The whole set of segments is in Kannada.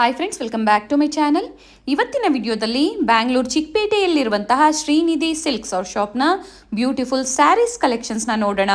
Hi friends, welcome back to my channel. ಇವತ್ತಿನ ವಿಡಿಯೋದಲ್ಲಿ ಬ್ಯಾಂಗ್ಳೂರು ಚಿಕ್ಕಪೇಟೆಯಲ್ಲಿರುವಂತಹ ಶ್ರೀನಿಧಿ ಸಿಲ್ಕ್ಸ್ ಅವ್ರ ಶಾಪ್ನ ಬ್ಯೂಟಿಫುಲ್ ಸ್ಯಾರೀಸ್ ಕಲೆಕ್ಷನ್ಸ್ನ ನೋಡೋಣ.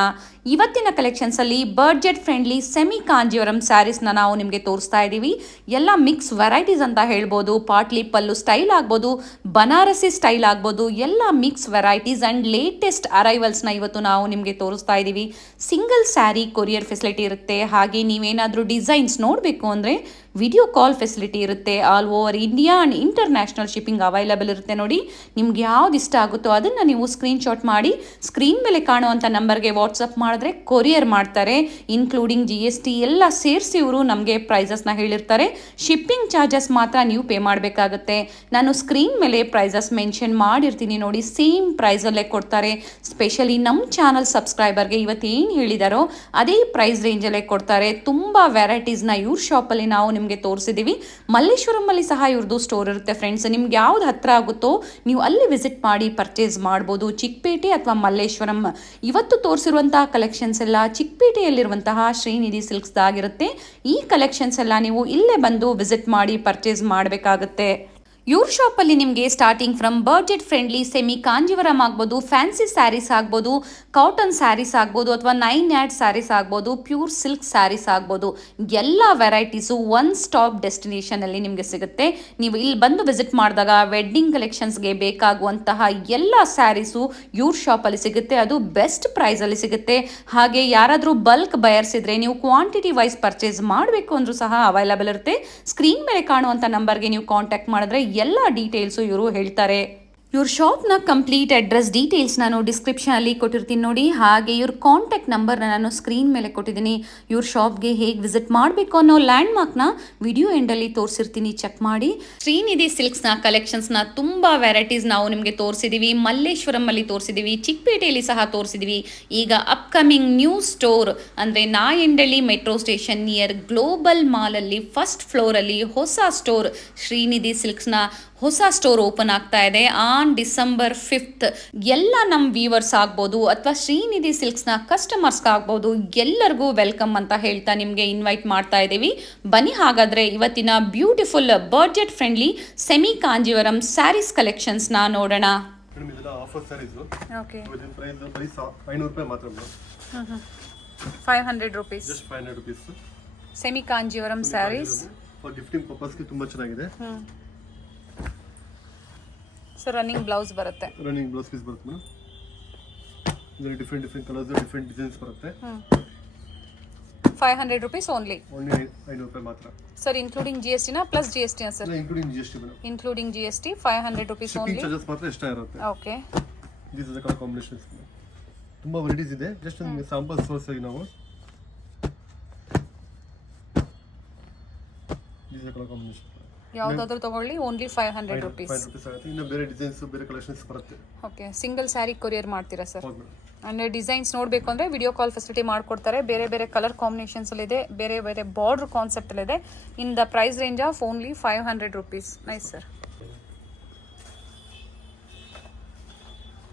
ಇವತ್ತಿನ ಕಲೆಕ್ಷನ್ಸಲ್ಲಿ ಬಡ್ಜೆಟ್ ಫ್ರೆಂಡ್ಲಿ ಸೆಮಿ ಕಾಂಜೀವರಂ ಸ್ಯಾರೀಸ್ನ ನಾವು ನಿಮಗೆ ತೋರಿಸ್ತಾ ಇದ್ದೀವಿ. ಎಲ್ಲ ಮಿಕ್ಸ್ ವೆರೈಟೀಸ್ ಅಂತ ಹೇಳ್ಬೋದು. ಪಾಟ್ಲಿ ಪಲ್ಲು ಸ್ಟೈಲ್ ಆಗ್ಬೋದು, ಬನಾರಸಿ ಸ್ಟೈಲ್ ಆಗ್ಬೋದು, ಎಲ್ಲ ಮಿಕ್ಸ್ ವೆರೈಟೀಸ್ ಆ್ಯಂಡ್ ಲೇಟೆಸ್ಟ್ ಅರೈವಲ್ಸ್ನ ಇವತ್ತು ನಾವು ನಿಮಗೆ ತೋರಿಸ್ತಾ ಇದ್ದೀವಿ. ಸಿಂಗಲ್ ಸ್ಯಾರಿ ಕೊರಿಯರ್ ಫೆಸಿಲಿಟಿ ಇರುತ್ತೆ. ಹಾಗೆ ನೀವೇನಾದರೂ ಡಿಸೈನ್ಸ್ ನೋಡಬೇಕು ಅಂದರೆ ವಿಡಿಯೋ ಕಾಲ್ ಫೆಸಿಲಿಟಿ ಇರುತ್ತೆ. All over India and international shipping available ಇರುತ್ತೆ. ನೋಡಿ, ನಿಮ್ಗೆ ಯಾವ್ದು ಇಷ್ಟ ಆಗುತ್ತೋ ಅದನ್ನು ನೀವು ಸ್ಕ್ರೀನ್ಶಾಟ್ ಮಾಡಿ ಸ್ಕ್ರೀನ್ ಮೇಲೆ ಕಾಣುವಂಥ ನಂಬರ್ಗೆ ವಾಟ್ಸಪ್ ಮಾಡಿದ್ರೆ ಕೊರಿಯರ್ ಮಾಡ್ತಾರೆ. ಇನ್ಕ್ಲೂಡಿಂಗ್ GST ಎಲ್ಲ ಸೇರಿಸಿ ಇವರು ನಮಗೆ ಪ್ರೈಸಸ್ನ ಹೇಳಿರ್ತಾರೆ. ಶಿಪ್ಪಿಂಗ್ ಚಾರ್ಜಸ್ ಮಾತ್ರ ನೀವು ಪೇ ಮಾಡಬೇಕಾಗುತ್ತೆ. ನಾನು ಸ್ಕ್ರೀನ್ ಮೇಲೆ ಪ್ರೈಸಸ್ ಮೆನ್ಷನ್ ಮಾಡಿರ್ತೀನಿ ನೋಡಿ, ಸೇಮ್ ಪ್ರೈಸಲ್ಲೇ ಕೊಡ್ತಾರೆ. ಸ್ಪೆಷಲಿ ನಮ್ಮ ಚಾನಲ್ ಸಬ್ಸ್ಕ್ರೈಬರ್ಗೆ ಇವತ್ತೇನು ಹೇಳಿದಾರೋ ಅದೇ ಪ್ರೈಸ್ ರೇಂಜಲ್ಲೇ ಕೊಡ್ತಾರೆ. ತುಂಬ ವೆರೈಟೀಸ್ನ ಇವ್ರ ಶಾಪಲ್ಲಿ ನಾವು ನಿಮಗೆ ತೋರಿಸಿದ್ದೀವಿ. ಮಲ್ಲೇಶ್ವರಮಲ್ಲಿ ಸಹ ಇವ್ರದ್ದು ಸ್ಟೋರ್ ಇರುತ್ತೆ ಫ್ರೆಂಡ್ಸ್. ನಿಮ್ಗೆ ಯಾವ್ದು ಹತ್ರ ಆಗುತ್ತೋ ನೀವು ಅಲ್ಲಿ ವಿಸಿಟ್ ಮಾಡಿ ಪರ್ಚೇಸ್ ಮಾಡ್ಬೋದು. ಚಿಕ್ಕಪೇಟೆ ಅಥವಾ ಮಲ್ಲೇಶ್ವರಂ. ಇವತ್ತು ತೋರಿಸಿರುವಂತಹ ಕಲೆಕ್ಷನ್ಸ್ ಎಲ್ಲ ಚಿಕ್ಕಪೇಟೆಯಲ್ಲಿರುವಂತಹ ಶ್ರೀನಿಧಿ ಸಿಲ್ಕ್ಸ್ ಆಗಿರುತ್ತೆ. ಈ ಕಲೆಕ್ಷನ್ಸ್ ಎಲ್ಲ ನೀವು ಇಲ್ಲೇ ಬಂದು ವಿಸಿಟ್ ಮಾಡಿ ಪರ್ಚೇಸ್ ಮಾಡಬೇಕಾಗುತ್ತೆ. ಇವ್ರ ಶಾಪಲ್ಲಿ ನಿಮಗೆ starting from budget friendly semi Kanjeevaram ಆಗ್ಬೋದು, ಫ್ಯಾನ್ಸಿ ಸ್ಯಾರೀಸ್ ಆಗ್ಬೋದು, ಕಾಟನ್ ಸ್ಯಾರೀಸ್ ಆಗ್ಬೋದು, ಅಥವಾ 9 ಯಾರ್ಡ್ ಸ್ಯಾರೀಸ್ ಆಗ್ಬೋದು, ಪ್ಯೂರ್ ಸಿಲ್ಕ್ ಸ್ಯಾರೀಸ್ ಆಗ್ಬೋದು, ಎಲ್ಲ ವೆರೈಟೀಸು ಒನ್ ಸ್ಟಾಪ್ ಡೆಸ್ಟಿನೇಷನಲ್ಲಿ ನಿಮಗೆ ಸಿಗುತ್ತೆ. ನೀವು ಇಲ್ಲಿ ಬಂದು ವಿಸಿಟ್ ಮಾಡಿದಾಗ ವೆಡ್ಡಿಂಗ್ ಕಲೆಕ್ಷನ್ಸ್ಗೆ ಬೇಕಾಗುವಂತಹ ಎಲ್ಲ ಸ್ಯಾರೀಸು ಇವ್ರ ಶಾಪಲ್ಲಿ ಸಿಗುತ್ತೆ. ಅದು ಬೆಸ್ಟ್ ಪ್ರೈಸಲ್ಲಿ ಸಿಗುತ್ತೆ. ಹಾಗೆ ಯಾರಾದರೂ ಬಲ್ಕ್ ಬಯರ್ಸ್ ಇದ್ರೆ ನೀವು ಕ್ವಾಂಟಿಟಿ ವೈಸ್ ಪರ್ಚೇಸ್ ಮಾಡಬೇಕು ಅಂದರೂ ಸಹ ಅವೈಲಬಲ್ ಇರುತ್ತೆ. ಸ್ಕ್ರೀನ್ ಮೇಲೆ ಕಾಣುವಂಥ ನಂಬರ್ಗೆ ನೀವು ಕಾಂಟ್ಯಾಕ್ಟ್ ಮಾಡಿದ್ರೆ ಎಲ್ಲ ಡೀಟೇಲ್ಸು ಇವರು ಹೇಳ್ತಾರೆ. ಇವ್ರ ಶಾಪ್ನ ಕಂಪ್ಲೀಟ್ ಅಡ್ರೆಸ್ ಡೀಟೇಲ್ಸ್ ನಾನು ಡಿಸ್ಕ್ರಿಪ್ಷನಲ್ಲಿ ಕೊಟ್ಟಿರ್ತೀನಿ ನೋಡಿ. ಹಾಗೆ ಇವ್ರ ಕಾಂಟ್ಯಾಕ್ಟ್ ನಂಬರ್ನ ನಾನು ಸ್ಕ್ರೀನ್ ಮೇಲೆ ಕೊಟ್ಟಿದ್ದೀನಿ. ಇವ್ರ ಶಾಪ್ಗೆ ಹೇಗೆ ವಿಸಿಟ್ ಮಾಡಬೇಕು ಅನ್ನೋ ಲ್ಯಾಂಡ್ ಮಾರ್ಕ್ನ ವಿಡಿಯೋ ಎಂಡಲ್ಲಿ ತೋರಿಸಿರ್ತೀನಿ, ಚೆಕ್ ಮಾಡಿ. ಶ್ರೀನಿಧಿ ಸಿಲ್ಕ್ಸ್ನ ಕಲೆಕ್ಷನ್ಸ್ನ ತುಂಬ ವೆರೈಟೀಸ್ ನಾವು ನಿಮಗೆ ತೋರಿಸಿದ್ದೀವಿ. ಮಲ್ಲೇಶ್ವರಮಲ್ಲಿ ತೋರಿಸಿದ್ದೀವಿ, ಚಿಕ್ಕಪೇಟೆಯಲ್ಲಿ ಸಹ ತೋರಿಸಿದ್ದೀವಿ. ಈಗ ಅಪ್ಕಮಿಂಗ್ ನ್ಯೂ ಸ್ಟೋರ್ ಅಂದರೆ Nayandahalli metro station near global ಮಾಲಲ್ಲಿ ಫಸ್ಟ್ ಫ್ಲೋರಲ್ಲಿ ಹೊಸ ಸ್ಟೋರ್ ಶ್ರೀನಿಧಿ ಸಿಲ್ಕ್ಸ್ನ ಹೊಸ ಸ್ಟೋರ್ ಓಪನ್ ಆಗ್ತಾ ಇದೆ ಆನ್ December 5th. ಎಲ್ಲ ನಮ್ಮ ವ್ಯೂವರ್ಸ್ ಆಗ್ಬೋದು ಅಥವಾ ಶ್ರೀನಿಧಿ ಸಿಲ್ಕ್ಸ್ನ ಕಸ್ಟಮರ್ಸ್ಗೆ ಆಗ್ಬೋದು, ಎಲ್ಲರಿಗೂ ವೆಲ್ಕಮ್ ಅಂತ ಹೇಳ್ತಾ ನಿಮಗೆ ಇನ್ವೈಟ್ ಮಾಡ್ತಾ ಇದ್ದೀವಿ. ಬನ್ನಿ ಹಾಗಾದರೆ ಇವತ್ತಿನ beautiful budget friendly semi Kanjeevaram saris ಕಲೆಕ್ಷನ್ಸ್ನ ನೋಡೋಣ. Okay, 500 rupees semi Kanjeevaram saris gifting ಪರ್ಪಸ್ಗೆ ತುಂಬಾ ಚೆನ್ನಾಗಿದೆ. ಸೊ ರನ್ನಿಂಗ್ ಬ್ಲೌಸ್ ಬರುತ್ತೆ, ರನ್ನಿಂಗ್ ಬ್ಲೌಸ್ ಪೀಸ್ ಬರುತ್ತೆ ಮೇಡಮ್. ಇದರಲ್ಲಿ ಡಿಫರೆಂಟ್ ಕಲರ್ಸ್, ಡಿಫರೆಂಟ್ ಡಿಸೈನ್ಸ್ ಬರುತ್ತೆ. 500 rupees ಓನ್ಲಿ 500 ರೂಪಾಯಿ ಮಾತ್ರ ಸರ್. ಇನ್ಕ್ಲೂಡಿಂಗ್ GST ನಾ ಪ್ಲಸ್ GST ನಾ sir? Including GST madam. Including GST 500 rupees only. Charges ಮಾತ್ರ ಎಕ್ಸ್ಟ್ರಾ ಇರುತ್ತೆ. Okay, this is the colour combinations. ತುಂಬಾ ವೆರೈಟೀಸ್ ಇದೆ. ಜಸ್ಟ್ ನಿಮಗೆ ಸ್ಯಾಂಪಲ್ ತೋರಿಸ್ತೀವಿ ನಾವು. This is the colour combination. ಯಾವುದಾದ್ರೂ ತಗೊಳ್ಳಿ, ಓನ್ಲಿ 500 rupees. ಇನ್ನು ಬೇರೆ ಡಿಸೈನ್ಸ್, ಬೇರೆ ಕಲೆಕ್ಷನ್ಸ್ ಬರುತ್ತೆ. ಓಕೆ, ಸಿಂಗಲ್ ಸ್ಯಾರಿ ಕೊರಿಯರ್ ಮಾಡ್ತೀರಾ ಸರ್? ಹೌದು ಮೇಡಮ್. ಅಂದರೆ ಡಿಸೈನ್ಸ್ ನೋಡಬೇಕು ಅಂದರೆ ವಿಡಿಯೋ ಕಾಲ್ ಫೆಸಿಲಿಟಿ ಮಾಡಿಕೊಡ್ತಾರೆ. ಬೇರೆ ಬೇರೆ ಕಲರ್ ಕಾಂಬಿನೇಷನ್ಸಲ್ಲಿದೆ, ಬೇರೆ ಬೇರೆ ಬಾರ್ಡ್ರ್ ಕಾನ್ಸೆಪ್ಟಲ್ಲಿದೆ. In the price range of only 500 rupees. Nice sir.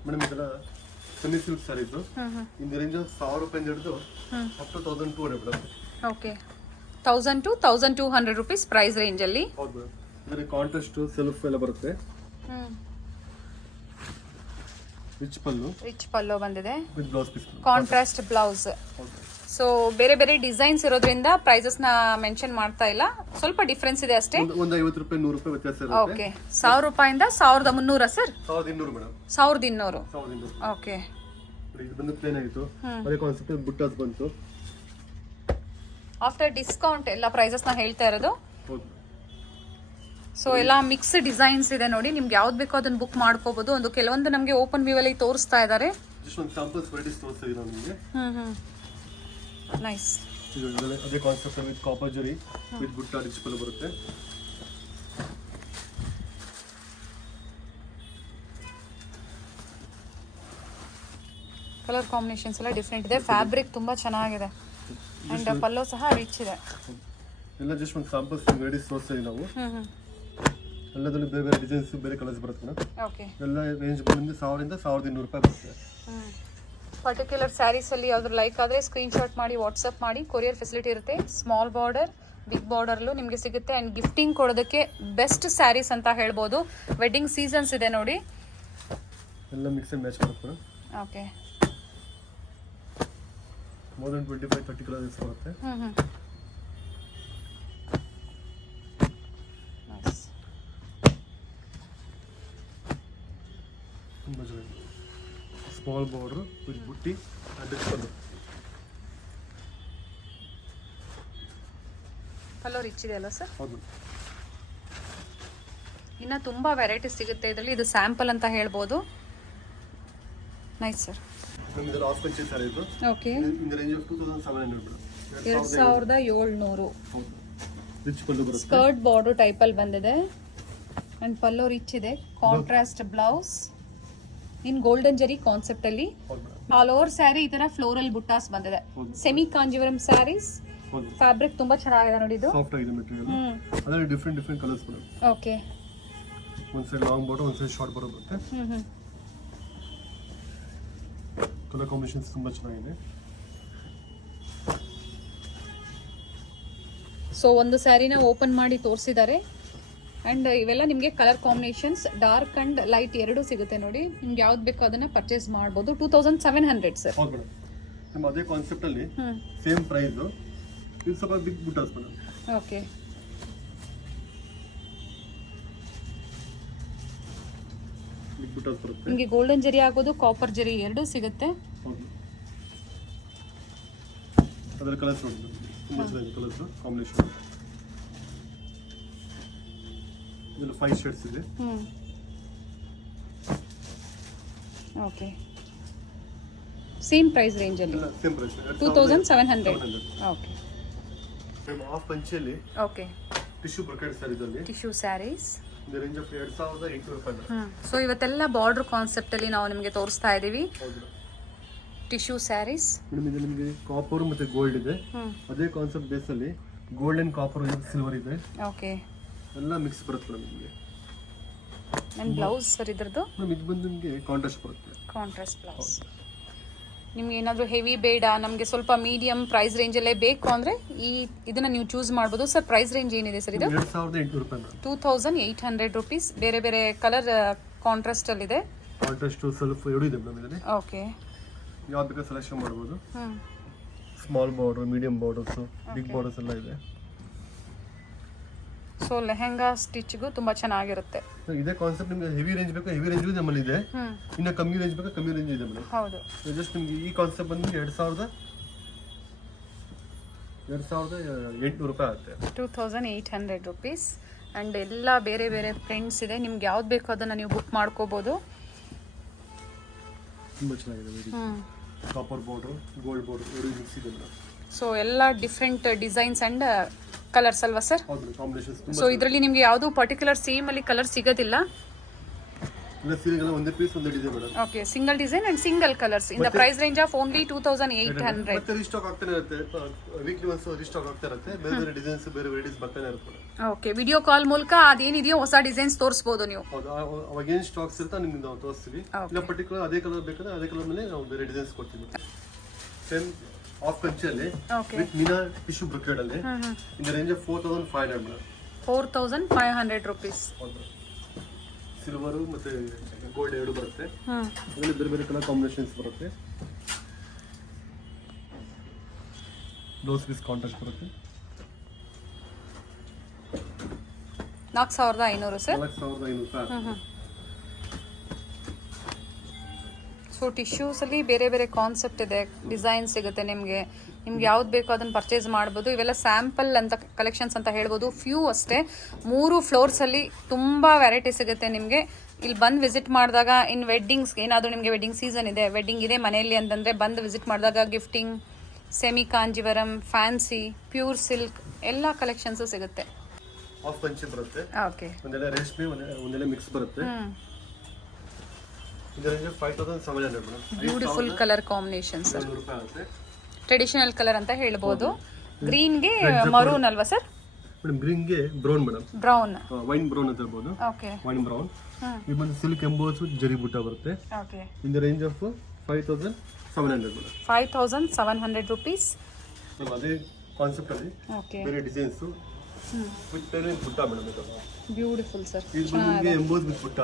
Madam ಇದೆಲ್ಲ semi silk saris. In range of 1000 ರೂಪಾಯಿಂದ ಹಿಡಿದು up to 1200 madam. Okay, 1000 to 1200 rupees price ರೇಂಜಲ್ಲಿ. ಹೌದು ಮೇಡಮ್. ಇದರಲ್ಲಿ ಕಾಂಟ್ರಾಸ್ಟ್ ಸೆಲ್ಫ್ ಎಲ್ಲ ಬರುತ್ತೆ. ರಿಚ್ ಪಲ್ಲು ಬಂದಿದೆ with blouse piece, contrast blouse. So ಬೇರೆ ಬೇರೆ ಡಿಸೈನ್ಸ್ ಇರೋದ್ರಿಂದ ಪ್ರೈಸಸ್ನ ಮೆನ್ಷನ್ ಮಾಡ್ತಾ ಇಲ್ಲ, ಸ್ವಲ್ಪ ಡಿಫ್ರೆನ್ಸ್ ಇದೆ ಅಷ್ಟೇ. ಒಂದು 50 ರೂಪಾಯಿ 100 ರೂಪಾಯಿ ವ್ಯತ್ಯಾಸ ಇರುತ್ತೆ. ಓಕೆ, 1000 ರೂಪಾಯಿಂದ 1300 ಸರ್? 1200 ಮೇಡಮ್. 1200. ಓಕೆ, ಇದು ಬಂದು ಪ್ಲೇನ್ ಆಯಿತು. ಅದೇ ಕಾನ್ಸೆಪ್ಟ್ ಬುಟ್ಟಾಸ್ ಬಂತು. ಆಫ್ಟರ್ ಡಿಸ್ಕೌಂಟ್ ಎಲ್ಲ ಪ್ರೈಸಸ್ನ ಹೇಳ್ತಾ ಇರೋದು. ಹೌದು. ಸೊ ಎಲ್ಲ ಮಿಕ್ಸ್ ಡಿಸೈನ್ಸ್ ಇದೆ ನೋಡಿ, ನಿಮ್ಗೆ ಯಾವ್ದು ಬೇಕೋ ಅದನ್ನ ಬುಕ್ ಮಾಡ್ಕೋಬಹುದು. ಒಂದು ಕೆಲವೊಂದು ನಮಗೆ ಓಪನ್ ವ್ಯೂ ಅಲ್ಲಿ ತೋರಿಸ್ತಾ ಇದ್ದಾರೆ. ಜಸ್ಟ್ ಒಂದು ಸ್ಯಾಂಪಲ್ಸ್ ವೆರೈಟೀಸ್ ತೋರಿಸ್ತೀವಿ ನಾವು ನಿಮಗೆ. ನೈಸ್. ಇದು ಅದೇ ಕಾನ್ಸೆಪ್ಟ್ ವಿತ್ ಕಾಪರ್ ಜರಿ ವಿತ್ ಬುಟ್ಟ ರಿಚ್ ಪಲ್ಲು ಬರುತ್ತೆ. ಕಲರ್ ಕಾಂಬಿನೇಷನ್ಸ್ ಎಲ್ಲ ಡಿಫ್ರೆಂಟ್ ಇದೆ. ಫ್ಯಾಬ್ರಿಕ್ ತುಂಬಾ ಚೆನ್ನಾಗಿದೆ ಅಂಡ್ ಪಲ್ಲು ಸಹ ರಿಚ್ ಇದೆ. ಎಲ್ಲ ಜಸ್ಟ್ ಒಂದು ಸ್ಯಾಂಪಲ್ಸ್ ವೆರೈಟೀಸ್ ತೋರಿಸ್ತೀವಿ ನಾವು. ಎಲ್ಲದರಲ್ಲಿ ಬೇರೆ ಬೇರೆ ಡಿಸೈನ್ಸ್, ಬೇರೆ ಕಲರ್ಸ್ ಬರುತ್ತೆ ಮೇಡಮ್. ಓಕೆ, ಎಲ್ಲ ರೇಂಜ್ ಬಂದು 1000 ಇಂದ 1200 ರೂಪಾಯಿ ಬರುತ್ತೆ. ಪರ್ಟಿಕ್ಯುಲರ್ ಸ್ಯಾರೀಸ್ ಅಲ್ಲಿ ಯಾವ್ದು ಲೈಕ್ ಆದರೆ ಸ್ಕ್ರೀನ್ಶಾಟ್ ಮಾಡಿ ವಾಟ್ಸಪ್ ಮಾಡಿ. ಕೊರಿಯರ್ ಫೆಸಿಲಿಟಿ ಇರುತ್ತೆ. ಸ್ಮಾಲ್ ಬಾರ್ಡರ್ ಬಿಗ್ ಬಾರ್ಡರ್ಲು ನಿಮಗೆ ಸಿಗುತ್ತೆ ಆ್ಯಂಡ್ ಗಿಫ್ಟಿಂಗ್ ಕೊಡೋದಕ್ಕೆ ಬೆಸ್ಟ್ ಸ್ಯಾರೀಸ್ ಅಂತ ಹೇಳ್ಬೋದು. ವೆಡ್ಡಿಂಗ್ ಸೀಸನ್ಸ್ ಇದೆ ನೋಡಿ. ಎಲ್ಲ ಮಿಕ್ಸ್ ಅಂಡ್ ಮ್ಯಾಚ್ ಬರುತ್ತೆ. ಓಕೆ, ಮೋರ್ ದನ್ 25-30 ಕಲರ್ಸ್ ಬರುತ್ತೆ. ತುಂಬ ಚೆನ್ನಾಗಿದೆ. ಸ್ಮಾಲ್ ಬಾರ್ಡರ್ ವಿತ್ ಬುಟ್ಟಿ ಅಂಡ್ ಕಲರ್. ಕಲರ್ ರಿಚ್ ಇದೆ ಅಲ್ಲ ಸರ್? ಹೌದು. ಇನ್ನು ತುಂಬ ವೆರೈಟೀಸ್ ಸಿಗುತ್ತೆ ಇದರಲ್ಲಿ. ಇದು ಸ್ಯಾಂಪಲ್ ಅಂತ ಹೇಳ್ಬೋದು. Nice sir. ನಮ್ಮದು ಆಫ್ ಪಂಚೆ ಸ್ಯಾರಿ ಇದು. Okay, in the range of 2700. 2700. Rich pallu ಬರುತ್ತೆ. ಸ್ಕರ್ಟ್ ಬಾರ್ಡರ್ ಟೈಪಲ್ಲಿ ಬಂದಿದೆ ಆ್ಯಂಡ್ ಪಲ್ಲು ರಿಚ್ ಇದೆ. Contrast blouse in golden zari concept ಅಲ್ಲಿ. ಆಲ್ ಓವರ್ ಸ್ಯಾರಿ ಈ ತರ ಫ್ಲೋರಲ್ ಬುಟ್ಟಾಸ್ ಬಂದಿದೆ. ಸೆಮಿ ಕಾಂಜೀವರಂ ಸ್ಯಾರೀಸ್. ಫ್ಯಾಬ್ರಿಕ್ ತುಂಬಾ ಚೆನ್ನಾಗಿದೆ ನೋಡಿ. ಇದು ಸಾಫ್ಟ್ ಆಗಿದೆ ಮೆಟೀರಿಯಲ್. ಅದರಲ್ಲಿ ಡಿಫರೆಂಟ್ ಕಲರ್ಸ್ ಬರುತ್ತೆ. ಓಕೆ, ಒಂದು ಸೈಡ್ ಲಾಂಗ್ ಬಾರ್ಡರ್, ಒಂದು ಸೈಡ್ ಶಾರ್ಟ್ ಬಾರ್ಡರ್ ಬರುತ್ತೆ. ಕಲರ್ ಕಾಂಬಿನೇಷನ್ಸ್ ತುಂಬಾ ಚೆನ್ನಾಗಿದೆ. ಸೊ ಒಂದು ಸ್ಯಾರಿನ ಓಪನ್ ಮಾಡಿ ತೋರಿಸಿದ್ದಾರೆ ಆ್ಯಂಡ್ ಇವೆಲ್ಲ ನಿಮಗೆ colour combinations dark and light ಎರಡೂ ಸಿಗುತ್ತೆ ನೋಡಿ. ನಿಮ್ಗೆ ಯಾವ್ದು ಬೇಕೋ ಅದನ್ನ ಪರ್ಚೇಸ್ ಮಾಡ್ಬೋದು. 2700 ಸರ್. ಹೌದು ಮೇಡಮ್. ನಮ್ಮ ಅದೇ ಕಾನ್ಸೆಪ್ಟ್ ಅಲ್ಲಿ ಸೇಮ್ ಪ್ರೈಸ್. ಇದು ಸ್ವಲ್ಪ big buttas madam. Okay, big buttas ಬರುತ್ತೆ. ನಿಮಗೆ ಗೋಲ್ಡನ್ ಜರಿ ಆಗೋದು ಕಾಪರ್ ಜರಿ ಎರಡೂ ಸಿಗುತ್ತೆ. ಹೌದು. ಅದರ ಕಲರ್ಸ್ ನೋಡಿ ತುಂಬಾ ಚೆನ್ನಾಗಿದೆ. ಕಲರ್ಸ್ ಕಾಂಬಿನೇಷನ್ ಇದರಲ್ಲಿ 5 ಶೇಡ್ಸ್ ಇದೆ. ಓಕೆ, ಸೇಮ್ ಪ್ರೈಸ್ ರೇಂಜ್ ಅಲ್ಲಿ. Same price 2700. ಓಕೆ, ಆಫ್ ಪಂಚೆಯಲ್ಲಿ ಓಕೆ, ಟಿಶ್ಯೂ ಬ್ರೊಕೆಟ್ ಸ್ಯಾರೀಸ್ ಅಲ್ಲಿ tissue saris in the range of 2800 ರೂಪಾಯಿ. ಸೊ ಇವತ್ತೆಲ್ಲ ಬಾರ್ಡರ್ ಕಾನ್ಸೆಪ್ಟ್ ಅಲ್ಲಿ ನಾವು ನಿಮಗೆ ತೋರಿಸ್ತಾ ಇದೀವಿ. ಹೌದು. ಟಿಶ್ಯೂ ಸ್ಯಾರೀಸ್ ಮೇಡಮ್ ಇದು ನಿಮಗೆ ಕಾಪರ್ ಮತ್ತೆ ಗೋಲ್ಡ್ ಇದೆ. ಅದೇ ಕಾನ್ಸೆಪ್ಟ್ ಬೇಸ್ ಅಲ್ಲಿ ಗೋಲ್ಡ್ ಅಂಡ್ ಕಾಪರ್ ಇದೆ, ಸಿಲ್ವರ್ ಇದೆ. ಓಕೆ, ಎಲ್ಲ ಮಿಕ್ಸ್ ಬರುತ್ತೆ ಮೇಡಮ್ ನಿಮಗೆ. ನನ್ನ ಬ್ಲೌಸ್ ಸರ್ ಇದ್ರದ್ದು ಮೇಡಮ್ ಇದು ಬಂದು ನಿಮಗೆ ಕಾಂಟ್ರಾಸ್ಟ್ ಬರುತ್ತೆ. Contrast blouse. ನಿಮ್ಗೆ ಏನಾದರೂ ಹೆವಿ ಬೇಡ, ನಮಗೆ ಸ್ವಲ್ಪ ಮೀಡಿಯಂ ಪ್ರೈಸ್ ರೇಂಜಲ್ಲೇ ಬೇಕು ಅಂದರೆ ಇದನ್ನ ನೀವು ಚೂಸ್ ಮಾಡ್ಬೋದು. ಸರ್ ಪ್ರೈಸ್ ರೇಂಜ್ ಏನಿದೆ ಸರ್ ಇದು? 2800 ರೂಪಾಯಿ ಮೇಡಮ್. 2800 ರುಪೀಸ್. ಬೇರೆ ಬೇರೆ ಕಲರ್ ಕಾಂಟ್ರಾಸ್ಟಲ್ಲಿದೆ. ಕಾಂಟ್ರಾಸ್ಟ್ ಸೆಲ್ಫ್ ಎರಡೂ ಇದೆ ಮೇಡಮ್ ಇದರಲ್ಲಿ. ಓಕೆ, ಯಾವ್ದು ಬೇಕಾದ್ರೆ ಸೆಲೆಕ್ಷನ್ ಮಾಡ್ಬೋದು. Small border, medium borders, big borders ಎಲ್ಲ ಇದೆ. ಸೊ ಲೆಹೆಂಗಾ ಸ್ಟಿಚ್ಗೂ ತುಂಬಾ ಚೆನ್ನಾಗಿರುತ್ತೆ. ಇದೇ ಕಾನ್ಸೆಪ್ಟ್ ನಿಮಗೆ ಹೆವಿ ರೇಂಜ್ ಬೇಕು, ಹೆವಿ ರೇಂಜ್ ನಮ್ಮಲ್ಲಿ ಇದೆ. ಇನ್ನ ಕಮ್ಮಿ ರೇಂಜ್ ಬೇಕು, ಕಮ್ಮಿ ರೇಂಜ್ ಇದೆ ಮೇಡಮ್. ಹೌದು. ಜಸ್ಟ್ ನಿಮಗೆ ಈ ಕಾನ್ಸೆಪ್ಟ್ ಬಂದು 2800 ರೂಪಾಯಿ ಆಗುತ್ತೆ. 2800 ರುಪೀಸ್. ಆ್ಯಂಡ್ ಎಲ್ಲ ಬೇರೆ ಬೇರೆ ಪ್ರಿಂಟ್ಸ್ ಇದೆ. ನಿಮ್ಗೆ ಯಾವ್ದು ಬೇಕೋ ಅದನ್ನು ನೀವು ಬುಕ್ ಮಾಡ್ಕೋಬೋದು. ತುಂಬ ಚೆನ್ನಾಗಿದೆ. ಕಾಪರ್ ಬಾರ್ಡರ್, ಗೋಲ್ಡ್ ಬಾರ್ಡರ್ ಎರಡು ಮಿಕ್ಸ್ ಇದೆ ಮೇಡಮ್. ಸೊ ಎಲ್ಲ ಡಿಫ್ರೆಂಟ್ ಡಿಸೈನ್ಸ್ ಆ್ಯಂಡ್ ಕಲರ್ಸ್ ಅಲ್ವಾ ಸರ್? ಹೌದು, ಕಾಂಬಿನೇಷನ್ಸ್ ತುಂಬ. ಸೊ ಇದರಲ್ಲಿ ನಿಮಗೆ ಯಾವುದು ಪರ್ಟಿಕ್ಯುಲರ್ ಸೇಮ್ ಅಲ್ಲಿ ಕಲರ್ ಸಿಗೋದಿಲ್ಲ. ಇಲ್ಲ, ಸೀರೆಗೆಲ್ಲ ಒಂದೇ ಪೀಸ್ ಒಂದೇ design madam. Okay, single design and single colours in the price range of only 2800. ಮತ್ತೆ ರೀಸ್ಟಾಕ್ ಆಗ್ತಾನೆ ಇರುತ್ತೆ. ವೀಕ್ಲಿ ಒನ್ಸ್ ರೀಸ್ಟಾಕ್ ಆಗ್ತಾ ಇರುತ್ತೆ. ಬೇರೆ ಬೇರೆ ಡಿಸೈನ್ಸ್, ಬೇರೆ ವೆರೈಟೀಸ್ ಬರ್ತಾನೆ ಇರುತ್ತೆ. ಓಕೆ, ವಿಡಿಯೋ ಕಾಲ್ ಮೂಲಕ ಅದೇನಿದೆಯೋ ಹೊಸ ಡಿಸೈನ್ಸ್ ತೋರಿಸಬಹುದು ನೀವು. ಹೌದು, ಅವಾಗ ಏನು ಸ್ಟಾಕ್ಸ್ ಇರುತ್ತೆ ನಿಮ್ಗೆ ನಾವು ತೋರಿಸ್ತೀವಿ. ಇಲ್ಲ ಪರ್ಟಿಕ್ಯುಲರ್ ಅದೇ ಕಲರ್ ಬೇಕಾದ್ರೆ ಅದೇ ಕಲರ್ ಮೇಲೆ ನಾವು ಬೇರೆ ಡಿಸೈನ್ಸ್ ಕೊಡ್ತೀವಿ. ಸೇಮ್ ಆಫ್ ಪಂಚಲ್ಲಿ ವಿತ್ ಮೀನಾ ಟಿಶ್ಯೂ ಬ್ರೊಕೆಡ್ ಅಲ್ಲಿ in the range of 4500 madam. 4500 rupees. ಹೌದು, ಸಿಲ್ವರ್ ಮತ್ತೆ ಗೋಲ್ಡ್ ಎರಡು ಬರುತ್ತೆ. ಅದರಲ್ಲಿ ಬೇರೆ ಬೇರೆ ಕಲರ್ ಕಾಂಬಿನೇಷನ್ಸ್ ಬರುತ್ತೆ. ಬ್ಲೌಸ್ ಪೀಸ್ ಕಾಂಟ್ರಾಸ್ಟ್ ಬರುತ್ತೆ. 4500 ಸರ್. 4500 ರೂಪಾಯಿ. ಸೊ ಟಿಶ್ಯೂಸಲ್ಲಿ ಬೇರೆ ಬೇರೆ ಕಾನ್ಸೆಪ್ಟ್ ಇದೆ, ಡಿಸೈನ್ ಸಿಗುತ್ತೆ ನಿಮಗೆ. ನಿಮ್ಗೆ ಯಾವ್ದು ಬೇಕೋ ಅದನ್ನು ಪರ್ಚೇಸ್ ಮಾಡ್ಬೋದು. ಇವೆಲ್ಲ ಸ್ಯಾಂಪಲ್ ಅಂತ ಕಲೆಕ್ಷನ್ಸ್ ಅಂತ ಹೇಳ್ಬೋದು. ಫ್ಯೂ ಅಷ್ಟೇ, 3 ಫ್ಲೋರ್ಸಲ್ಲಿ ತುಂಬ ವೆರೈಟಿ ಸಿಗುತ್ತೆ ನಿಮಗೆ. ಇಲ್ಲಿ ಬಂದು ವಿಸಿಟ್ ಮಾಡಿದಾಗ ಇನ್ ವೆಡ್ಡಿಂಗ್ಸ್ಗೆ ಏನಾದರೂ ನಿಮಗೆ ವೆಡ್ಡಿಂಗ್ ಸೀಸನ್ ಇದೆ, ವೆಡ್ಡಿಂಗ್ ಇದೆ ಮನೆಯಲ್ಲಿ ಅಂತಂದರೆ ಬಂದು ವಿಸಿಟ್ ಮಾಡಿದಾಗ gifting, semi Kanjivaram, fancy, pure silk ಎಲ್ಲ ಕಲೆಕ್ಷನ್ಸು ಸಿಗುತ್ತೆ. ಆಫ್ ಪಂಚೆ ಬರುತ್ತೆ. ಓಕೆ, ಒಂದೆಲ್ಲ ರೇಷ್ಮೆ, ಒಂದೆಲ್ಲ ಮಿಕ್ಸ್ ಬರುತ್ತೆ. ಇದರಿಂದ 5700 ಮೇಡಮ್. Beautiful colour combination sir. 700 ರೂಪಾಯಿ ಆಗುತ್ತೆ. ಟ್ರೆಡಿಷನಲ್ ಕಲರ್ ಅಂತ ಹೇಳ್ಬೋದು. ಗ್ರೀನ್ಗೆ ಮರೂನ್ ಅಲ್ವಾ ಸರ್? ಮೇಡಮ್ ಗ್ರೀನ್ಗೆ brown madam. Brown, wine brown ಅಂತ ಹೇಳ್ಬೋದು. Okay, wine brown. ಇದು ಬಂದು ಸಿಲ್ಕ್ ಎಂಬೋಸ್ ಜರಿ ಬುಟ್ಟ ಬರುತ್ತೆ. Okay, in the range of 5700 madam. 5700 rupees. ಅದೇ ಕಾನ್ಸೆಪ್ಟ್ ಅಲ್ಲಿ ಓಕೆ ಬೇರೆ designs with plain with butta madam ಇದು. Beautiful sir. ಇದು ಬಂದು ನಿಮಗೆ ಎಂಬೋಸ್ ವಿತ್ ಬುಟ್ಟ,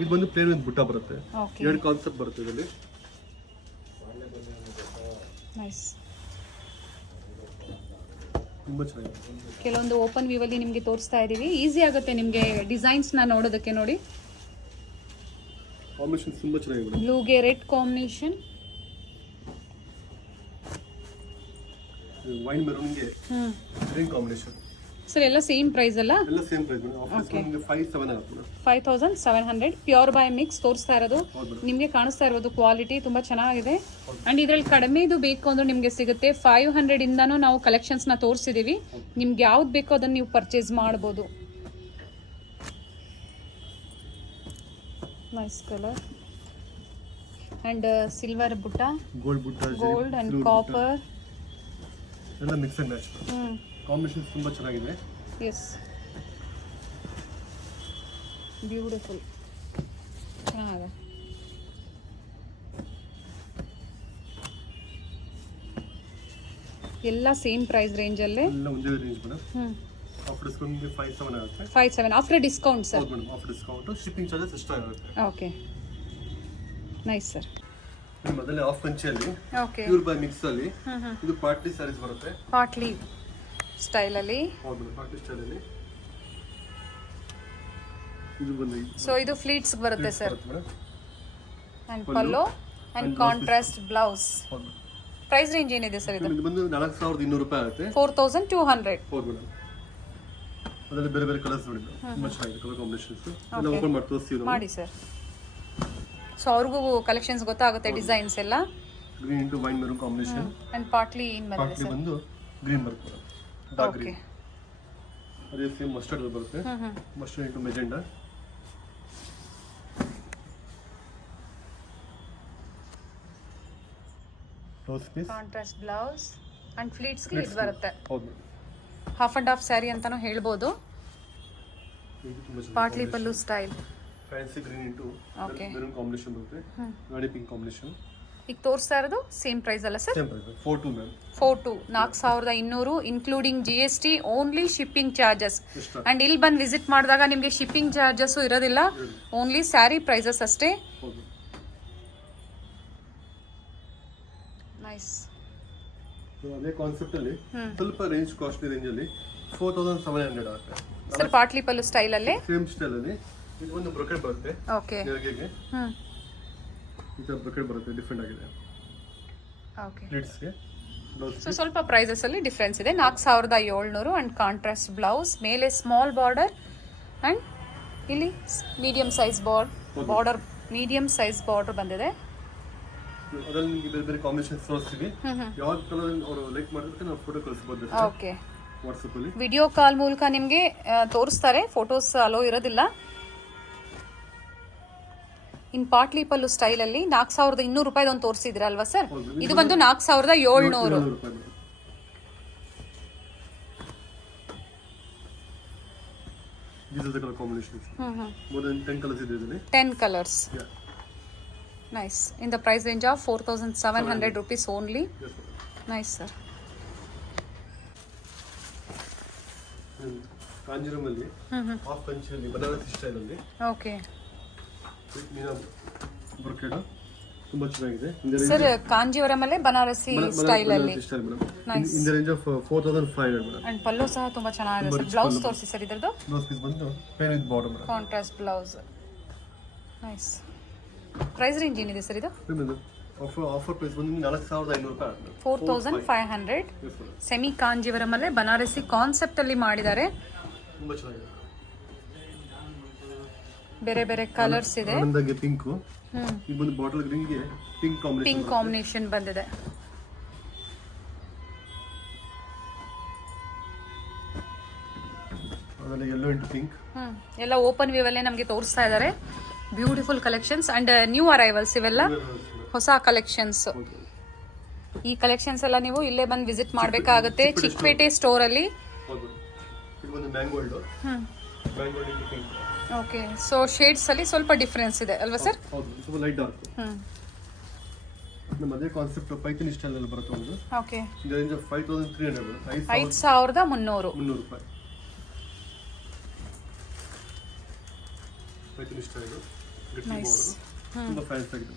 ಇದು ಬಂದು ಪ್ಲೇನ್ ವಿತ್ ಬುಟ್ಟ ಬರುತ್ತೆ. ಓಕೆ ಎರಡು ಕಾನ್ಸೆಪ್ಟ್ ಬರುತ್ತೆ ಇದರಲ್ಲಿ. ನೈಸ್. ತುಂಬಾ ಚೆನ್ನಾಗಿದೆ. ಕೆಲವೊಂದು ಓಪನ್ ವ್ಯೂ ಅಲ್ಲಿ ನಿಮಗೆ ತೋರಿಸ್ತಾ ಇದೀವಿ. ಈಸಿ ಆಗುತ್ತೆ ನಿಮಗೆ ಡಿಸೈನ್ಸ್ ನ ನೋಡೋದಕ್ಕೆ. ನೋಡಿ ಕಾಂಬಿನೇಷನ್ ತುಂಬಾ ಚೆನ್ನಾಗಿದೆ. ಬ್ಲೂಗೆ ರೆಡ್ ಕಾಂಬಿನೇಷನ್, ವೈನ್ ಮೆರೂನ್ಗೆ ಗ್ರೀನ್ ಕಾಂಬಿನೇಷನ್. ಸರ್ ಎಲ್ಲ ಸೇಮ್ ಪ್ರೈಸ್ ಅಲ್ಲ? ಎಲ್ಲ ಸೇಮ್ ಪ್ರೈಸ್ ಮೇಡಮ್. ಆಫರ್ಸ್ ನಿಮಗೆ 5,700 ಆಗುತ್ತೆ. 5700 ಪ್ಯೂರ್ ಬೈ ಮಿಕ್ಸ್ ತೋರಿಸ್ತಾ ಇರೋದು. ನಿಮಗೆ ಕಾಣಿಸ್ತಾ ಇರೋದು ಕ್ವಾಲಿಟಿ ತುಂಬಾ ಚೆನ್ನಾಗಿದೆ. ಅಂಡ್ ಇದರಲ್ಲಿ ಕಡಿಮೆದು ಬೇಕು ಅಂದ್ರೆ ನಿಮಗೆ ಸಿಗುತ್ತೆ. 500 ಇಂದಾನು ನಾವು ಕಲೆಕ್ಷನ್ಸ್ ನ ತೋರಿಸಿದೀವಿ. ನಿಮ್ಗೆ ಯಾವ್ದು ಬೇಕೋ ಅದನ್ನ ನೀವು ಪರ್ಚೇಸ್ ಮಾಡ್ಬೋದು. ನೈಸ್ ಕಲರ್ ಅಂಡ್ ಸಿಲ್ವರ್ ಬುಟ್ಟ, ಗೋಲ್ಡ್ ಬುಟ್ಟ, ಗೋಲ್ಡ್ ಅಂಡ್ ಕಾಪರ್ ಎಲ್ಲ ಮಿಕ್ಸ್ ಅಂಡ್ ಮ್ಯಾಚ್. ಕಾಂಬಿನೇಷನ್ ತುಂಬಾ ಚೆನ್ನಾಗಿದೆ. ಎಸ್, ಬ್ಯೂಟಿಫುಲ್, ಚೆನ್ನಾಗಿದೆ. ಎಲ್ಲ ಸೇಮ್ ಪ್ರೈಸ್ ರೇಂಜ್ ಅಲ್ಲೇ. ಎಲ್ಲ ಒಂದೇ ರೇಂಜ್ ಮೇಡಮ್. ಆಫರ್ ಡಿಸ್ಕೌಂಟ್ ನಿಮಗೆ 5,700 ಆಗುತ್ತೆ. 57 ಆಫ್ಟರ್ ಡಿಸ್ಕೌಂಟ್ ಸರ್? ಹೌದು madam, offer discount shipping charges extra ಆಗುತ್ತೆ. Okay, nice sir. ಮೊದಲೇ ಆಫ್ ಕಂಚಿಯಲ್ಲಿ ಓಕೆ, ಪ್ಯೂರ್ ಬೈ ಮಿಕ್ಸ್ ಅಲ್ಲಿ ಇದು ಪಾರ್ಟಿ ಸ್ಯಾರೀಸ್ ಬರುತ್ತೆ. ಪಾಟ್ಲಿ ಸ್ಟೈಲ್ ಅಲ್ಲಿ. ಹೌದು, ಪಾರ್ಟಿ ಸ್ಟೈಲ್ ಅಲ್ಲಿ ಇದು ಬಂದು. ಸೊ ಇದು ಫ್ಲೀಟ್ಸ್ ಬರುತ್ತೆ sir. Madam and pallu and contrast blouse. ಹೌದು. ಪ್ರೈಸ್ ರೇಂಜ್ ಏನಿದೆ ಸರ್ ಇದು? ಇದು ಬಂದು 4,200 ರೂಪಾಯಿ ಆಗುತ್ತೆ. 4200. ಹೌದು ಮೇಡಮ್. ಅದರಲ್ಲಿ ಬೇರೆ ಬೇರೆ ಕಲರ್ಸ್ ನೋಡಿದ್ರು, ತುಂಬಾ ಚೆನ್ನಾಗಿದೆ ಕಲರ್ ಕಾಂಬಿನೇಷನ್ಸ್. ಇದನ್ನ ಓಪನ್ ಮಾಡಿ ತೋರಿಸ್ತೀವಿ ನಾವು. ಮಾಡಿ ಸರ್. ಸೊ ಅವ್ರಿಗೂ ಕಲೆಕ್ಷನ್ಸ್ ಗೊತ್ತಾಗುತ್ತೆ, ಡಿಸೈನ್ಸ್ ಎಲ್ಲ. Green into wine maroon combination and patli in ಬಂದಿದೆ ಪಾರ್ಟ್ಲಿ ಸರ್. ಬಂದು ಗ್ರೀನ್ ಬರುತ್ತೆ ಮೇಡಮ್. Dark okay, green. ಅದೇ ಸೇಮ್ ಮಸ್ಟರ್ಡ್ ಬರುತ್ತೆ. Mustard into magenta. Blouse piece, contrast blouse and pleats ಗೆ ಇದು ಬರುತ್ತೆ. ಹೌದು. ಹಾಫ್ ಅಂಡ್ ಹಾಫ್ ಸ್ಯಾರಿ ಅಂತಾನು ಹೇಳ್ಬೋದು. ಇದು ತುಂಬಾ ಚೆನ್ನಾಗಿದೆ. Patli pallu style. Fancy green into Okay. Maroon combination ಬರುತ್ತೆ. Rani pink combination. ಈಗ ತೋರಿಸ್ತಾ ಇರೋದು ಸೇಮ್ ಪ್ರೈಸ್ ಅಲ್ಲ sir? Same price 4,200 ma'am. 42,200 including GST, only shipping charges. Extra. And ಇಲ್ಲಿ ಬಂದು ವಿಸಿಟ್ ಮಾಡಿದಾಗ ನಿಮಗೆ ಶಿಪ್ಪಿಂಗ್ ಚಾರ್ಜಸ್ ಇರೋದಿಲ್ಲ, ಓನ್ಲಿ ಸ್ಯಾರಿ ಪ್ರೈಸಸ್ ಅಷ್ಟೇ. ಹೌದು. ನೈಸ್. So, ಅದೇ ಕಾನ್ಸೆಪ್ಟ್ ಅಲ್ಲಿ ಸ್ವಲ್ಪ ರೇಂಜ್ ಕಾಸ್ಟ್ಲಿ ರೇಂಜ್ ಅಲ್ಲಿ 4,700 ಆಗುತ್ತೆ. ಸರ್ ಪಾಟ್ಲಿ ಪಲ್ಲು ಸ್ಟೈಲ್ ಅಲ್ಲೇ ಸೇಮ್ ಸ್ಟೈಲ್ ಅಲ್ಲಿ ಇದು ಒಂದು ಬ್ರೊಕೆಟ್ ಬರುತ್ತೆ. ಓಕೆ, ನೆರಿಗೆಗೆ ಈ ತರ ಬ್ರೊಕೆಟ್ ಬರುತ್ತೆ, ಡಿಫ್ರೆಂಟ್ ಆಗಿದೆ. ಓಕೆ, ಪ್ಲೇಟ್ಸ್ಗೆ ಬ್ಲೌಸ್. ಸೊ ಸ್ವಲ್ಪ ಪ್ರೈಸಸ್ ಅಲ್ಲಿ ಡಿಫ್ರೆನ್ಸ್ ಇದೆ. 4,700 ಅಂಡ್ ಕಾಂಟ್ರಾಸ್ಟ್ ಬ್ಲೌಸ್, ಮೇಲೆ ಸ್ಮಾಲ್ ಬಾರ್ಡರ್ ಅಂಡ್ ಇಲ್ಲಿ medium size border medium size border ಬಂದಿದೆ. ಅದರಲ್ಲಿ ನಿಮಗೆ ಬೇರೆ ಬೇರೆ ಕಾಂಬಿನೇಷನ್ಸ್ ತೋರಿಸ್ತೀವಿ. ಯಾವ ಕಲರ್ ಅವರು ಲೈಕ್ ಮಾಡಿದ್ರೆ ನಾವು ಫೋಟೋ ಕಳಿಸಬಹುದು ಓಕೆ, ವಾಟ್ಸ್ಆಪ್ ಅಲ್ಲಿ. ವಿಡಿಯೋ ಕಾಲ್ ಮೂಲಕ ನಿಮಗೆ ತೋರಿಸ್ತಾರೆ, ಫೋಟೋಸ್ ಅಲೋ ಇರೋದಿಲ್ಲ. ಇನ್ ಪಾಟ್ಲಿ ಪಲ್ಲು ಸ್ಟೈಲ್ ಅಲ್ಲಿ 4,200 ರೂಪಾಯಿ ಒಂದು ತೋರಿಸಿದ್ರ ಅಲ್ವಾ ಸರ್? ಇದು ಬಂದು 4,700. These are the color combinations. More than 10 colors ಇದೆ ಇದರಲ್ಲಿ. 10 colors. Yeah. Nice. In the price range of 4,700 rupees only. Yes, madam. Nice sir. Kanjeevaram ಅಲ್ಲಿ ಹಾಫ್ ಕಂಚಿಯಲ್ಲಿ ಬನಾರಸಿ ಸ್ಟೈಲ್ ಅಲ್ಲಿ. ಓಕೆ, ಮೀನಾ ಬ್ರೊಕೆಡ್ ತುಂಬಾ ಚೆನ್ನಾಗಿದೆ. ಸರ್ ಕಾಂಜೀವರಂ ಅಲ್ಲೇ ಬನಾರಸಿ ಸ್ಟೈಲ್ ಅಲ್ಲಿ. Nice. In the range of 4,500 madam. And pallu ಸಹ ತುಂಬಾ ಚೆನ್ನಾಗಿದೆ ಸರ್. ಬ್ಲೌಸ್ ತೋರಿಸಿ ಸರ್ ಇದ್ರದ್ದು. ಬ್ಲೌಸ್ ಪೀಸ್ ಬಂದು plain with border madam. Contrast blouse. Nice. Price range ಏನಿದೆ ಸರ್ ಇದು? ಆಫರ್ ಪ್ರೈಸ್ ಬಂದು 4,500 ರೂಪಾಯಿ ಆಗುತ್ತೆ. 4,500. Yes madam. ಸೆಮಿ ಕಾಂಜೀವರಂ ಅಲ್ಲೇ ಬನಾರಸಿ ಕಾನ್ಸೆಪ್ಟ್ ಅಲ್ಲಿ ಮಾಡಿದ್ದಾರೆ. ತುಂಬಾ ಚೆನ್ನಾಗಿದೆ. ಬೇರೆ ಬೇರೆ ಕಲರ್ಸ್ ಇದೆ. ಆನಂದಗೆ ಪಿಂಕ್. ಈ ಬಂದು ಬಾಟಲ್ ಗ್ರೀನ್ ಗೆ ಪಿಂಕ್ ಕಾಂಬಿನೇಷನ್. ಪಿಂಕ್ ಕಾಂಬಿನೇಷನ್ ಬಂದಿದೆ. ಅದರಲ್ಲಿ ಯೆಲ್ಲೋ ಇಂಟು ಪಿಂಕ್. ಎಲ್ಲ ಓಪನ್ ವ್ಯೂ ಅಲ್ಲೇ ನಮಗೆ ತೋರಿಸ್ತಾ ಇದ್ದಾರೆ. Beautiful collections and new arrivals ಇವೆಲ್ಲ ಹೊಸ ಕಲೆಕ್ಷನ್ಸ್. ಈ ಕಲೆಕ್ಷನ್ಸ್ ಎಲ್ಲ ನೀವು ಇಲ್ಲೇ ಬಂದು ವಿಸಿಟ್ ಮಾಡಬೇಕಾಗುತ್ತೆ, ಚಿಕ್ಕಪೇಟೆ ಸ್ಟೋರ್ ಅಲ್ಲಿ. ಇದು ಒಂದು mango gold. Mango gold into pink. Okay, so shades ಅಲ್ಲಿ ಸ್ವಲ್ಪ ಡಿಫರೆನ್ಸ್ ಇದೆ ಅಲ್ವಾ ಸರ್? ಹೌದು, ಸ್ವಲ್ಪ ಲೈಟ್ ಡಾರ್ಕ್. ನಮ್ಮ ಅದೇ ಕಾನ್ಸೆಪ್ಟ್ ಪೈಥಾನಿ ಸ್ಟೈಲ್ ಅಲ್ಲಿ ಬರುತ್ತೆ ಒಂದು. ಓಕೆ. ಇನ್ ರೇಂಜ್ ಆಫ್ 5300 5300 300 ರೂಪಾಯಿ. ಪೈಥಾನಿ ಸ್ಟೈಲ್ ಗಟ್ಟಿ ಬಾರ್ಡರ್ ತುಂಬಾ ಫ್ಯಾನ್ಸಿ ಆಗಿದೆ.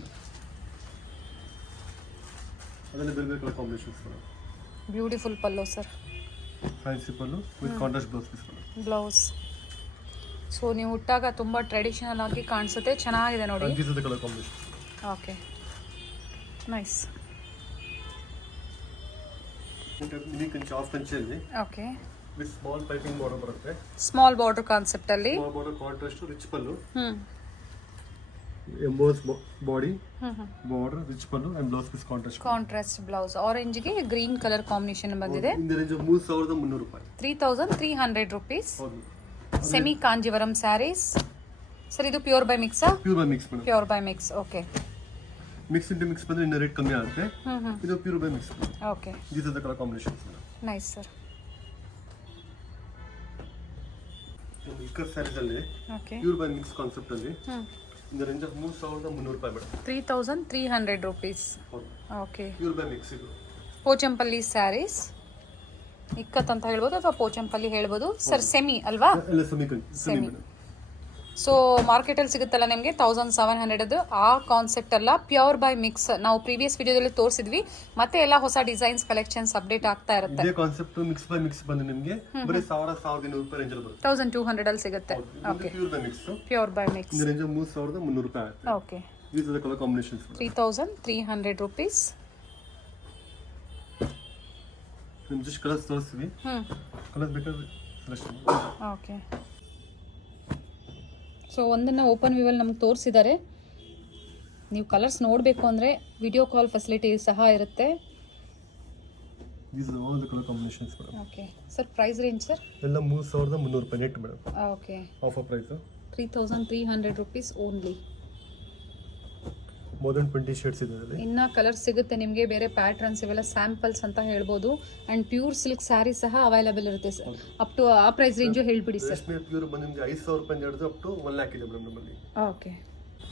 ಅದರಲ್ಲಿ ಬೇರೆ ಬೇರೆ ಕಲರ್ ಕಾಂಬಿನೇಷನ್ಸ್ ಬರುತ್ತೆ. Beautiful pallu sir. Fancy pallu with contrast blouse piece ಬರುತ್ತೆ. ಬ್ಲೌಸ್. ಸೊ ನೀವು ಉಟ್ಟಾಗ ತುಂಬ ಟ್ರೆಡಿಷನಲ್ ಆಗಿ ಕಾಣಿಸುತ್ತೆ, ಚೆನ್ನಾಗಿದೆ ನೋಡಿ. This is the colour combination. Okay, nice. Mini Kanchi half ಕಂಚಿಯಲ್ಲಿ okay with small piping border ಬರುತ್ತೆ. ಸ್ಮಾಲ್ ಬಾರ್ಡರ್ ಕಾನ್ಸೆಪ್ಟ್ ಅಲ್ಲಿ. Small border contrast rich pallu. Hmm. Emboss body border rich pallu and blouse piece contrast blouse. Orange ಗೆ ಗ್ರೀನ್ ಕಲರ್ ಕಾಂಬಿನೇಷನ್ ಬಂದಿದೆ. ಇನ್ ರೇಂಜ್ ಆಫ್ 3300 ರೂಪಾಯಿ. 3300 rupees. ಹೌದು. ಸೆಮಿ ಕಾಂಜೀವರಂ ಸ್ಯಾರೀಸ್. ಸರ್ ಇದು ಪ್ಯೂರ್ ಬೈ ಮಿಕ್ಸಾ? Pure by mix madam. Pure by mix. Okay. Mix into mix ಬಂದ್ರೆ ಇನ್ನ ರೇಟ್ ಕಮ್ಮಿ ಆಗುತ್ತೆ. ಇದು pure by mix. Okay. This is the colour combinations. Nice sir. Ikat saris ಅಲ್ಲಿ okay. Pure by mix concept ಅಲ್ಲಿ ಇನ್ ರೇಂಜ್ ಆಫ್ 3300 ರೂಪಾಯಿ madam. 3300 rupees. Okay. Pure by mix ಇದು. ಪೋಚಂಪಲ್ಲಿ ಸ್ಯಾರೀಸ್. ಇಕ್ಕತ್ ಅಂತ ಹೇಳ್ಬೋದು ಅಥವಾ ಪೋಚಂಪಲ್ಲಿ ಹೇಳ್ಬೋದು ಸರ್. ಸೆಮಿ ಅಲ್ವಾ? ಎಲ್ಲ ಸೆಮಿ ಸೆಮಿ. ಸೊ ಮಾರ್ಕೆಟಲ್ಲಿ ಸಿಗುತ್ತಲ್ಲ ನಿಮಗೆ 1700 ಆ ಕಾನ್ಸೆಪ್ಟ್ ಅಲ್ಲ, ಪ್ಯೂರ್ ಬೈ ಮಿಕ್ಸ್. ನಾವು ಪ್ರೀವಿಯಸ್ ವಿಡಿಯೋದಲ್ಲಿ ತೋರಿಸಿದ್ವಿ, ಮತ್ತೆ ಎಲ್ಲ ಹೊಸ ಡಿಸೈನ್ಸ್ ಕಲೆಕ್ಷನ್ಸ್ ಅಪ್ಡೇಟ್ ಆಗ್ತಾ ಇರುತ್ತೆ. ಇದೇ ಕಾನ್ಸೆಪ್ಟ್ ಮಿಕ್ಸ್ ಬೈ ಮಿಕ್ಸ್ ಬಂದು ನಿಮಗೆ ಬರೀ 1200 ರೂಪಾಯಿ ರೇಂಜ್ ಅಲ್ಲಿ ಬರುತ್ತೆ. 1200 ಅಲ್ಲಿ ಸಿಗುತ್ತೆ. Okay. Pure by mix. Pure by mix. In range of 3300 ರೂಪಾಯಿ ಆಗುತ್ತೆ. Okay. These are the colour combinations. 3300 rupees. ನಿಮ್ ಜಸ್ಟ್ ಕಲರ್ಸ್ ತೋರಿಸ್ತೀವಿ. ಕಲರ್ಸ್ ಬೇಕಾದ್ರೆ ಸೆಲೆಕ್ಷನ್. ಓಕೆ. ಸೊ ಒಂದನ್ನು ಓಪನ್ ವ್ಯೂವಲ್ಲಿ ನಮ್ಗೆ ತೋರಿಸಿದ್ದಾರೆ. ನೀವು ಕಲರ್ಸ್ ನೋಡಬೇಕು ಅಂದರೆ ವಿಡಿಯೋ ಕಾಲ್ ಫೆಸಿಲಿಟಿ ಸಹ ಇರುತ್ತೆ. These are all the colour combinations madam. Okay sir. Price range sir? ಎಲ್ಲ 3300 ರೂಪಾಯಿ net madam. Okay. Offer price 3300 rupees only. More than 20 shades ಇದೆ ಅದರಲ್ಲಿ. ಇನ್ನ ಕಲರ್ಸ್ ಸಿಗುತ್ತೆ ನಿಮಗೆ, ಬೇರೆ ಪ್ಯಾಟರ್ನ್ಸ್ ಇವೆಲ್ಲ ಸ್ಯಾಂಪಲ್ಸ್ ಅಂತ ಹೇಳ್ಬೋದು. ಅಂಡ್ ಪ್ಯೂರ್ ಸಿಲ್ಕ್ ಸ್ಯಾರಿ ಸಹ ಅವೈಲೇಬಲ್ ಇರುತ್ತೆ ಸರ್. ಅಪ್ ಟು ಆ ಪ್ರೈಸ್ ರೇಂಜು ಹೇಳ್ಬಿಡಿ ಸರ್. ರೇಷ್ಮೆ ಪ್ಯೂರ್ ಬಂದು ನಿಮಗೆ 5000 ರೂಪಾಯಿ ಹಿಡಿದು ಅಪ್ ಟು 1 lakh ಇದೆ ಮೇಡಮ್ ನಮ್ಮಲ್ಲಿ. ಓಕೆ.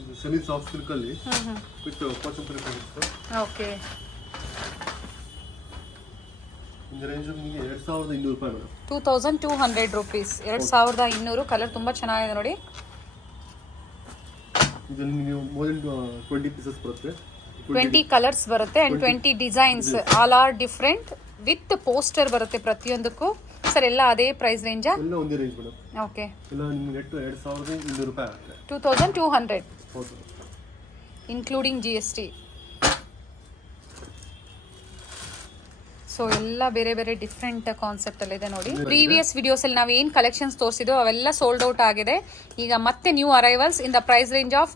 ಇದು ಸೆಮಿ ಸಾಫ್ಟ್ ಸಿಲ್ಕ್ ಅಲ್ಲಿ with Pochampally prints. Okay. In range ನಿಮಗೆ 2200 ರೂಪಾಯಿ ಮೇಡಮ್. 2200 rupees. 2200. ಕಲರ್ ತುಂಬಾ ಚೆನ್ನಾಗಿದೆ ನೋಡಿ. ಇದು ನಿಮಗೆ ಮೋರ್ ದನ್ 20 ಪೀಸಸ್ ಬರುತ್ತೆ. 20 ಕಲರ್ಸ್ ಬರುತ್ತೆ and 20 designs. All are different with poster ಬರುತ್ತೆ ಪ್ರತಿಯೊಂದಕ್ಕೂ. ಸರ್ ಎಲ್ಲ ಅದೇ ಪ್ರೈಸ್ ರೇಂಜಾ? ಎಲ್ಲ ಒಂದೇ ರೇಂಜ್ ಮೇಡಮ್. ಓಕೆ. ಎಲ್ಲ ನಿಮಗೆ ನೆಟ್ 2200 ರೂಪಾಯಿ ಆಗುತ್ತೆ. 2200 ಹೌದು. Including GST. ಸೊ ಎಲ್ಲ ಬೇರೆ ಬೇರೆ ಡಿಫ್ರೆಂಟ್ ಕಾನ್ಸೆಪ್ಟ್ ಅಲ್ಲಿ ಇದೆ ನೋಡಿ. ಪ್ರೀವಿಯಸ್ ವಿಡಿಯೋಸ್ ಅಲ್ಲಿ ನಾವು ಏನ್ ಕಲೆಕ್ಷನ್ಸ್ ತೋರಿಸಿದ್ವು ಅವೆಲ್ಲ ಸೋಲ್ಡ್ ಔಟ್ ಆಗಿದೆ. ಈಗ ಮತ್ತೆ new arrivals in the price range of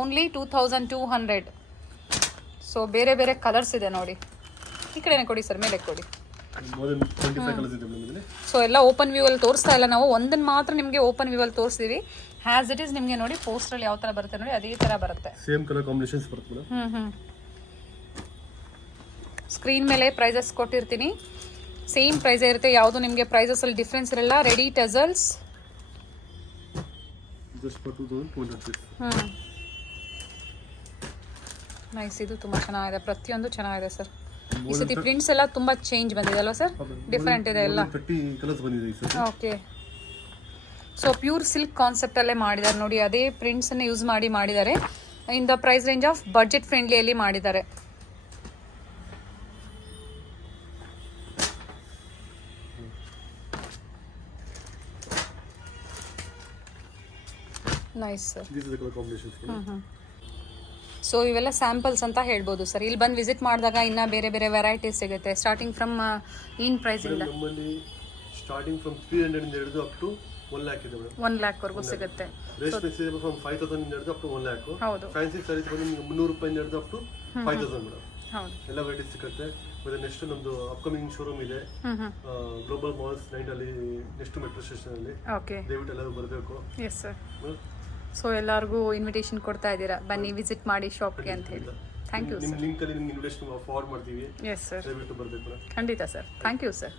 only 2200. So ಬೇರೆ ಬೇರೆ ಕಲರ್ಸ್ ಇದೆ ನೋಡಿ. ಈ ಕಡೆನೆ ಕೊಡಿ ಸರ್, ಮೇಲೆ ಕೊಡಿ. ಮೋರ್ ದನ್ 25 ಕಲರ್ಸ್ ಇದೆ ಮೇಡಮ್ ಇದರಲ್ಲಿ. ಸೊ ಎಲ್ಲ ಓಪನ್ ವ್ಯೂ ಅಲ್ಲಿ ತೋರಿಸ್ತಾ ಇಲ್ಲ ನಾವು, ಒಂದನ್ನು ಮಾತ್ರ ನಿಮಗೆ ಓಪನ್ ವ್ಯೂ ಅಲ್ಲಿ ತೋರಿಸ್ತೀವಿ. ಹ್ಯಾಸ್ ಇಟ್ ಇಸ್ ನಿಮಗೆ ನೋಡಿ ಪೋಸ್ಟರ್ ಯಾವ ತರ ಬರುತ್ತೆ ನೋಡಿ ಅದೇ ತರ ಬರುತ್ತೆ. ಸೇಮ್ ಕಲರ್ ಕಾಂಬಿನೇಷನ್ಸ್ ಬರುತ್ತೆ ಮೇಡಮ್. ಸ್ಕ್ರೀನ್ ಮೇಲೆ ಪ್ರೈಸಸ್ ಕೊಟ್ಟಿರ್ತೀನಿ, ಸೇಮ್ ಪ್ರೈಸ್ ಇರುತ್ತೆ. ಯಾವುದು ನಿಮಗೆ ಪ್ರೈಸಸ್ ಅಲ್ಲಿ ಡಿಫ್ರೆನ್ಸ್ ಇರಲ್ಲ. Ready ಟಜಲ್ಸ್ just for 2200. ನೈಸ್. ಇದು ತುಂಬಾ ಚೆನ್ನಾಗಿದೆ, ಪ್ರತಿಯೊಂದು ಚೆನ್ನಾಗಿದೆ ಸರ್. ಈ ಸತಿ ಪ್ರಿಂಟ್ಸ್ ಎಲ್ಲ ತುಂಬಾ ಚೇಂಜ್ ಬಂದಿದೆ ಅಲ್ವಾ ಸರ್? ಡಿಫ್ರೆಂಟ್ ಇದೆ ಎಲ್ಲ. 30 ಕಲರ್ಸ್ ಬಂದಿದೆ ಈ ಸತಿ. Okay. So pure silk concept ಅಲ್ಲೇ ಮಾಡಿದ್ದಾರೆ ನೋಡಿ. ಅದೇ ಪ್ರಿಂಟ್ಸ್ ಅನ್ನ ಯೂಸ್ ಮಾಡಿದ್ದಾರೆ. In the price range of budget ಫ್ರೆಂಡ್ಲಿಯಲ್ಲಿ ಮಾಡಿದ್ದಾರೆ. Nice sir. This is the colour combinations. So ಇವೆಲ್ಲ ಸ್ಯಾಂಪಲ್ಸ್ ಅಂತ ಹೇಳ್ಬೋದು ಸರ್. ಇಲ್ಲಿ ಬಂದು ವಿಸಿಟ್ ಮಾಡಿದಾಗ ಇನ್ನ ಬೇರೆ ಬೇರೆ ವೆರೈಟೀಸ್ ಸಿಗುತ್ತೆ. ಸ್ಟಾರ್ಟಿಂಗ್ ಫ್ರಮ್ ಏನ್ ಪ್ರೈಸ್ ಇಂದ? ನಮ್ಮಲ್ಲಿ ಸ್ಟಾರ್ಟಿಂಗ್ ಫ್ರಮ್ 300 ಇಂದ ಹಿಡಿದು ಅಪ್ ಟು 1 lakh ಇದೆ ಮೇಡಮ್. 1 lakh ವರೆಗೂ ಸಿಗುತ್ತೆ. ರೇಷ್ಮೆ ಸೀರೆ ಫ್ರಮ್ 5000 ಇಂದ ಹಿಡಿದು ಅಪ್ ಟು 1 lakh. ಹೌದು. ಫ್ಯಾನ್ಸಿ ಸ್ಯಾರೀಸ್ ಬಂದು ನಿಮಗೆ 300 ರೂಪಾಯಿ ಇಂದ ಹಿಡಿದು ಅಪ್ ಟು 5000 ಮೇಡಮ್. ಹೌದು. ಎಲ್ಲ ವೆರೈಟೀಸ್ ಸಿಗುತ್ತೆ. ಮತ್ತೆ ನೆಕ್ಸ್ಟ್ ನಮ್ದು ಅಪ್ಕಮಿಂಗ್ ಶೋರೂಮ್ ಇದೆ ಗ್ಲೋಬಲ್ ಮಾಲ್ಸ್ 9 ಅಲ್ಲಿ, ನೆಕ್ಸ್ಟ್ ಮೆಟ್ರೋ ಸ್ಟೇಷನ್ ಅಲ್ಲಿ. ಓಕೆ. ದಯವಿಟ್ಟು ಎಲ್ಲರೂ ಬರಬೇಕು. Yes sir. ಸೊ ಎಲ್ಲರಿಗೂ ಇನ್ವಿಟೇಷನ್ ಕೊಡ್ತಾ ಇದ್ದೀರಾ, ಬನ್ನಿ ವಿಸಿಟ್ ಮಾಡಿ ಶಾಪ್ಗೆ ಅಂತ ಹೇಳಿ. ಥ್ಯಾಂಕ್ ಯು ನಿಮ್ಮ ಸರ್. ಲಿಂಕ್ ಅಲ್ಲಿ ನಿಮ್ಗೆ ಇನ್ವಿಟೇಷನ್ ಫಾರ್ವರ್ಡ್ ಮಾಡ್ತೀವಿ. Yes sir. ದಯವಿಟ್ಟು ಬರಬೇಕು. ಖಂಡಿತ ಸರ್. Thank you sir.